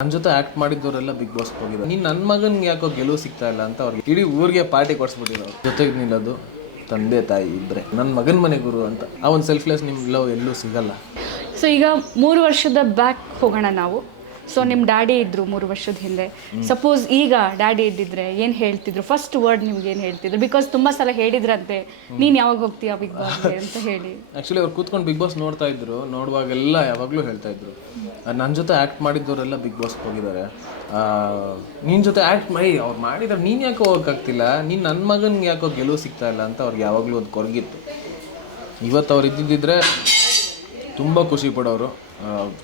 ನನ್ನ ಜೊತೆ act ಮಾಡಿದ್ದವರೆಲ್ಲ big boss ಹೋಗಿದ್ದಾರೆ. ನೀನು ನನ್ನ ಮಗನ್ಗೆ ಯಾಕೋ ಗೆಲುವು ಸಿಗ್ತಾ ಇಲ್ಲ ಅಂತ ಅವ್ರಿಗೆ ಇಡೀ ಊರಿಗೆ ಪಾರ್ಟಿ ಕೊಡಿಸ್ಬಿಟ್ಟಿದ್ರು ಜೊತೆಗೆ ನಿಲ್ಲೋದು ತಂದೆ ತಾಯಿ ಇಬ್ಬರೇ ನನ್ನ ಮಗನ ಮನೆ ಗುರು ಅಂತ. ಆ ಒಂದು ಸೆಲ್ಫ್ಲೆಸ್ ನಿಮ್ಮ ಲವ್ ಎಲ್ಲೂ ಸಿಗಲ್ಲ. ಸೊ ಈಗ ಮೂರು ವರ್ಷದ ಬ್ಯಾಕ್ ಹೋಗೋಣ ನಾವು. ಸೊ ನಿಮ್ಮ ಡ್ಯಾಡಿ ಇದ್ರು ಮೂರು ವರ್ಷದ ಹಿಂದೆ. ಸಪೋಸ್ ಈಗ ಡ್ಯಾಡಿ ಇದ್ದಿದ್ರೆ ಏನು ಹೇಳ್ತಿದ್ರು? ಫಸ್ಟ್ ವರ್ಡ್ ನಿಮ್ಗೆ ಏನು ಹೇಳ್ತಿದ್ರು? ಬಿಕಾಸ್ ತುಂಬ ಸಲ ಹೇಳಿದ್ರಂತೆ. ನೀನ್ ಯಾವಾಗ ಹೋಗ್ತೀಯ ಬಿಗ್ ಬಾಸ್ ಅಂತ ಹೇಳಿ. ಆಕ್ಚುಲಿ ಅವ್ರು ಕೂತ್ಕೊಂಡು ಬಿಗ್ ಬಾಸ್ ನೋಡ್ತಾ ಇದ್ರು. ನೋಡುವಾಗೆಲ್ಲ ಯಾವಾಗಲೂ ಹೇಳ್ತಾ ಇದ್ರು. ನನ್ನ ಜೊತೆ ಆಕ್ಟ್ ಮಾಡಿದ್ದವರೆಲ್ಲ ಬಿಗ್ ಬಾಸ್ ಹೋಗಿದ್ದಾರೆ. ನಿನ್ನ ಜೊತೆ ಆ್ಯಕ್ಟ್ ಮಾಡಿ ಅವ್ರು ಮಾಡಿದ್ರೆ ನೀನ್ ಯಾಕೋ ಹೋಗೋಕ್ಕಾಗ್ತಿಲ್ಲ? ನೀನ್ ನನ್ನ ಮಗನಿಗೆ ಯಾಕೋ ಗೆಲುವು ಸಿಗ್ತಾ ಇಲ್ಲ ಅಂತ ಅವ್ರಿಗೆ ಯಾವಾಗಲೂ ಒಂದು ಕೊರಗಿತ್ತು. ಇವತ್ತು ಅವ್ರು ಇದ್ದಿದ್ದಿದ್ರೆ ತುಂಬ ಖುಷಿ ಪಡೋರು.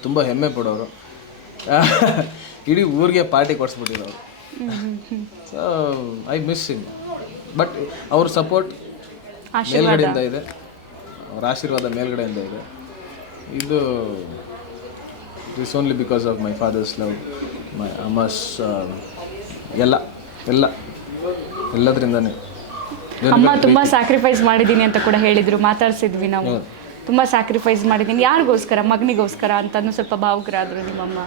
ತುಂಬ ಹೆಮ್ಮೆ ಪಡೋರು. ಇಡೀ ಊರಿಗೆ ಪಾರ್ಟಿ ಕೊಡಿಸ್ಬಿಟ್ಟಿದ್ರು ಅವರು. So I miss him but ಅವ್ರ ಸಪೋರ್ಟ್ ಮೇಲ್ಗಡೆಯಿಂದ ಇದೆ. ಅವ್ರ ಆಶೀರ್ವಾದ ಮೇಲ್ಗಡೆಯಿಂದ ಇದೆ. ಇದು is only because of my father's love my ಅಮ್ಮಸ್ ಎಲ್ಲ ಎಲ್ಲ ಎಲ್ಲದರಿಂದನೇ. ಅಮ್ಮ ತುಂಬ ಸ್ಯಾಕ್ರಿಫೈಸ್ ಮಾಡಿದ್ದೀನಿ ಅಂತ ಕೂಡ ಹೇಳಿದ್ರು ಮಾತಾಡ್ಸಿದ್ವಿ ನಾವು. ತುಂಬ ಸ್ಯಾಕ್ರಿಫೈಸ್ ಮಾಡಿದ್ದೀನಿ ಯಾರಿಗೋಸ್ಕರ? ಮಗನಿಗೋಸ್ಕರ ಅಂತಂದು ಸ್ವಲ್ಪ ಭಾವುಕರಾದರು ನಿಮ್ಮಮ್ಮ.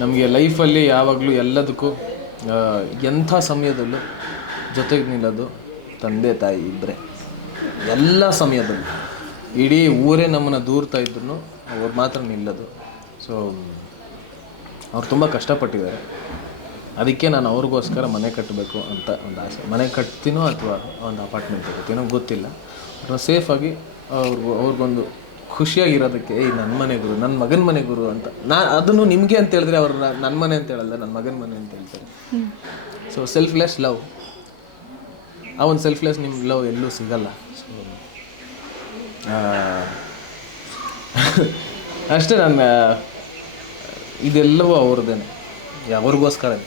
ನಮಗೆ ಲೈಫಲ್ಲಿ ಯಾವಾಗಲೂ ಎಲ್ಲದಕ್ಕೂ ಎಂಥ ಸಮಯದಲ್ಲೂ ಜೊತೆಗೆ ನಿಲ್ಲೋದು ತಂದೆ ತಾಯಿ ಇದ್ದರೆ ಎಲ್ಲ ಸಮಯದಲ್ಲೂ. ಇಡೀ ಊರೇ ನಮ್ಮನ್ನು ದೂರ್ತಾ ಇದ್ರು ಅವ್ರು ಮಾತ್ರ ನಿಲ್ಲೋದು. ಸೊ ಅವ್ರು ತುಂಬ ಕಷ್ಟಪಟ್ಟಿದ್ದಾರೆ. ಅದಕ್ಕೆ ನಾನು ಅವ್ರಿಗೋಸ್ಕರ ಮನೆ ಕಟ್ಟಬೇಕು ಅಂತ ಒಂದು ಆಸೆ. ಮನೆ ಕಟ್ತೀನೋ ಅಥವಾ ಒಂದು ಅಪಾರ್ಟ್ಮೆಂಟ್ ಕಟ್ತೀನೋ ಗೊತ್ತಿಲ್ಲ. ಅವ್ರನ್ನ ಸೇಫಾಗಿ ಅವ್ರಿಗೂ ಅವ್ರಿಗೊಂದು ಖುಷಿಯಾಗಿರೋದಕ್ಕೆ ಏಯ್ ನನ್ನ ಮನೆ ಗುರು ನನ್ನ ಮಗನ ಮನೆ ಗುರು ಅಂತ. ನಾ ಅದನ್ನು ನಿಮಗೆ ಅಂತ ಹೇಳಿದ್ರೆ ಅವ್ರು ನನ್ನ ಮನೆ ಅಂತ ಹೇಳಲ್ಲ ನನ್ನ ಮಗನ ಮನೆ ಅಂತ ಹೇಳ್ತಾರೆ. ಸೊ ಸೆಲ್ಫ್ಲೆಸ್ ಲವ್ ಆ ಒಂದು ಸೆಲ್ಫ್ಲೆಸ್ ನಿಮ್ಮ ಲವ್ ಎಲ್ಲೂ ಸಿಗಲ್ಲ. ಅಷ್ಟೇ ನನ್ನ ಇದೆಲ್ಲವೂ ಅವ್ರದ್ದೇನೆ. ಅವ್ರಿಗೋಸ್ಕರನೇ.